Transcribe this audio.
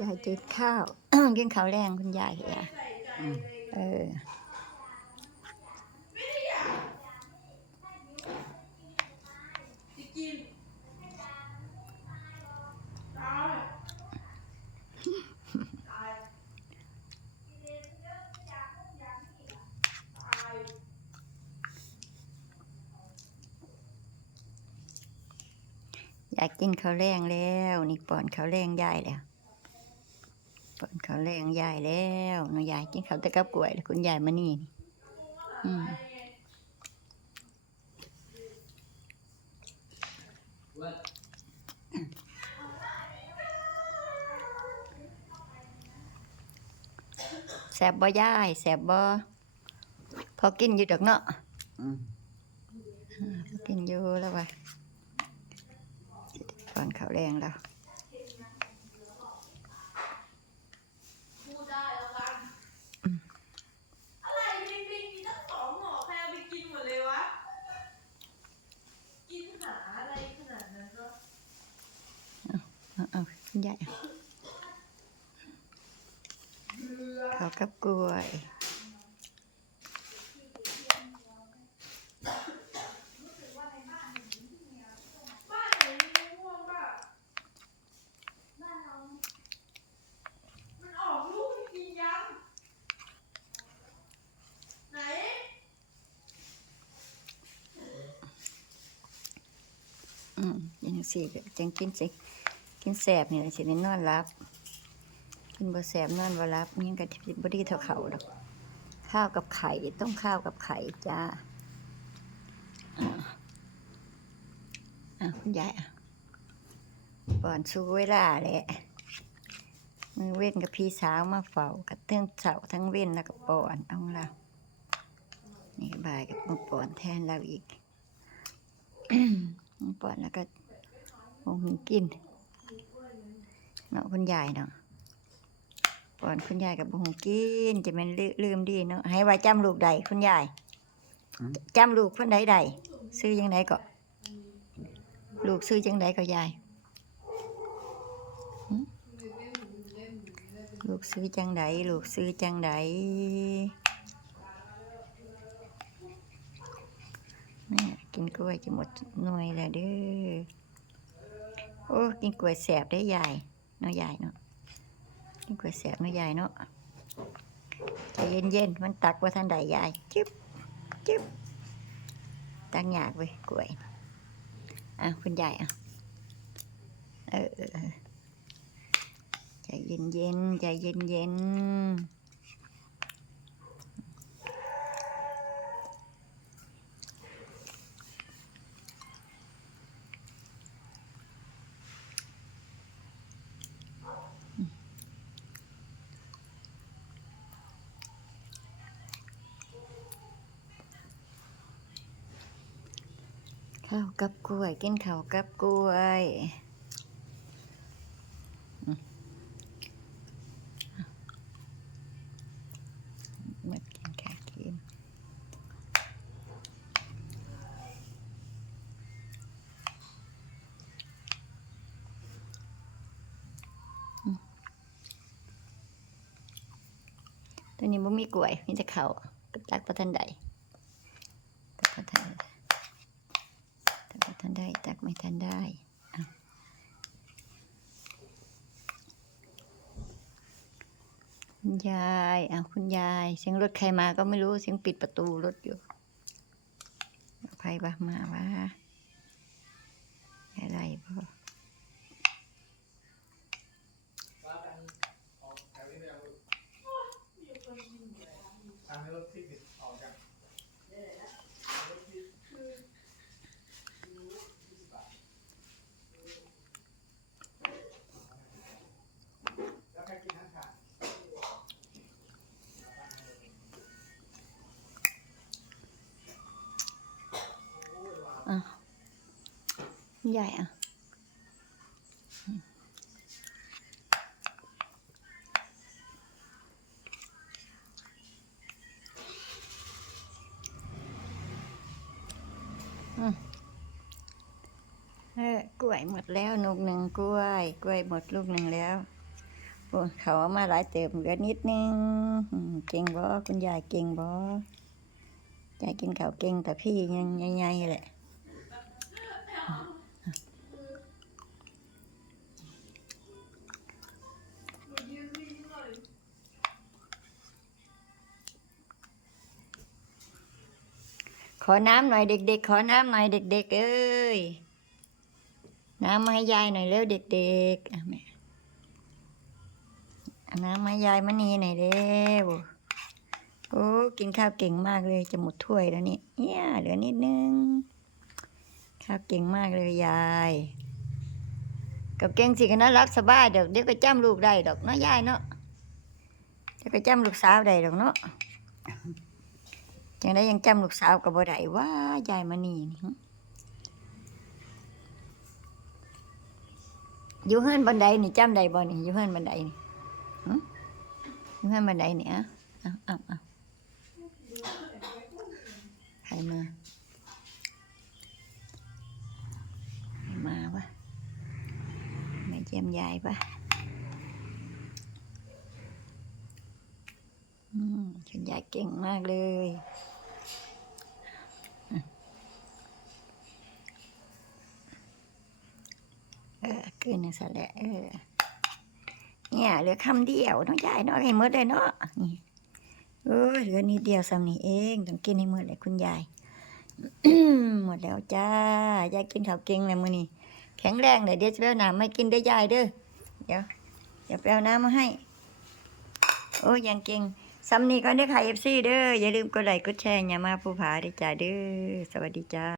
ยายกินข้าว กินข้าวแรงคุณยายเหรออืมเอออยากกินข้าวแรงแล้ว นี่ป้อนข้าวแรงยายแล้ว ป้อนข้าวแรงยายแล้วหนูยายกินข้าวแต่กับกล้วยแล้วคุณยายมานี่นี่อืมแสบบ่ยายแสบบ่พอกินอยู่ดอกเนาะอืมพอกินอยู่แล้วว่ะป้อนข้าวแรงแล้ว พูดได้แล้วกัน อะไรปิงปิงมีตั้งสองหมอใครเอาไปกินหมดเลยวะ กินหาอะไรขนาดนั้นก็ เอา เอาคุณยายเอาข้าวกับกล้วยมันออกลูกให้กินยังไหนอืมยังสิจังกินสิ กินแสบนี่แหละสิได้นอนรับ กินบ่แสบนอนบ่รับนี่ก็บ่บดีเท่าเขาดอกข้าวกับไข่ต้องข้าวกับไข่จ้าอ่าอะคุณยายอะป้อนสู้เวลาแหละมือเว้นกับพี่สาวมาเฝ้ากับเทั้งเสาทั้งเว้นแล้วก็ป้อนเอาละนี่บายกับมาป้อนแทนเราอีกป้อนแล้วก็คงกิน เนาะคุณยายเนาะป้อนคุณยายกับบุงกินจะเป็นลืลืมดีเนาะให้ว่าจำลูกใดคุณยายจำลูกคนใดใดซื้อยังไงก็ ลูกซื้อจังไดก็ยายหึลูกซื้อจังไดลูกซื้อจังไดแม่กินกล้วยจะหมดหน่วยแล้วเด้อโอ้กินกล้วยแสบได้ยายเนาะยายเนาะกินกล้วยแสบเนาะยายเนาะใจเย็นๆมันตักว่าท่านใดยายจึ๊บจึ๊บตักยากเว้ยกล้วยอะคุณยายอะเออเออเออใจเย็นเย็นๆใจเย็นเย็นๆ ข้าวกับกล้วย กินข้าวกับกล้วยอืมหมดกินค่ะกินตัวนี้บ่มีกล้วยมีแต่ข้าวก็ตักประทันใดตักประทันใด ตักไม่ทันได้ตั กไม่ทันได้อะคุณยายอ้าวคุณยาย เสียงรถใครมาก็ไม่รู้เสียงปิดประตูรถอยู่ใครบ้ามาว่าอะไรพ่อทำให้รถที่ติด คุณยายอะเออกล้วยหมดแล้วลูกหนึ่งกล้วย กล้วยหมดลูกหนึ่งแล้วโอ้เขาเอามาหลายเติมเหลือนิดนึงเก่งบ่คุณยายเก่งบ่ยายกินข้าวเก่งแต่พี่ยังใหญ่ๆแหละ ขอน้ำหน่อยเด็ก ๆ ขอน้ำหน่อยเด็ก ๆ เอ้ย น้ำมาให้ยายหน่อยเร็วเด็กๆแม่น้ำมาให้ยายมานีหน่อยเร็วโอ้กินข้าวเก่งมากเลยจะหมดถ้วยแล้วนี่เนี่ยเหลือนิดนึง ข้าวเก่งมากเลยยาย กับเก่งสิก็น่ารักสบายเดี๋ยวเดี๋ยวก็จำลูกได้ดอกเนาะยายเนาะเดี๋ยวก็จำลูกสาวได้ดอกเนาะ จังได้ยังจำลูกสาวกับบ่ได้ว่ายายมานี่นี่อยู่เฮือนบันไดนี่จำได้บ่นี่อยู่เฮือนบันไดนี่อยู่เฮือนบันไดนี่อะเอาเอาเอาใครมาใครมาวะมาเยี่ยมยายปะอืมคุณยายเก่งมากเลย เอ อคืนแหละเออเนี่ยเหลือคำเดียวน้องยายเนาะให้หมดเลยเนาะนี่เออเหลือนิดเดียวซ้ำนี่เองต้องกินให้หมดเลยคุณยายหมดแล้วจ้ายายกินข้าวเก่งเลยมื้อนี้แข็งแรงเลยเดี๋ยวจะไปเอาน้ำไม่กินได้ยายเด้อเดี๋ยวเดี๋ยวไปเอาน้ำมาให้ โอ้ยังเก่งซ้ำนี่ก็ได้อค่เอฟซีเด้ออย่าลืมกดไลค์กดแชร์อย่ามาผู้ผาด้อจ้าเด้อสวัสดีจ้า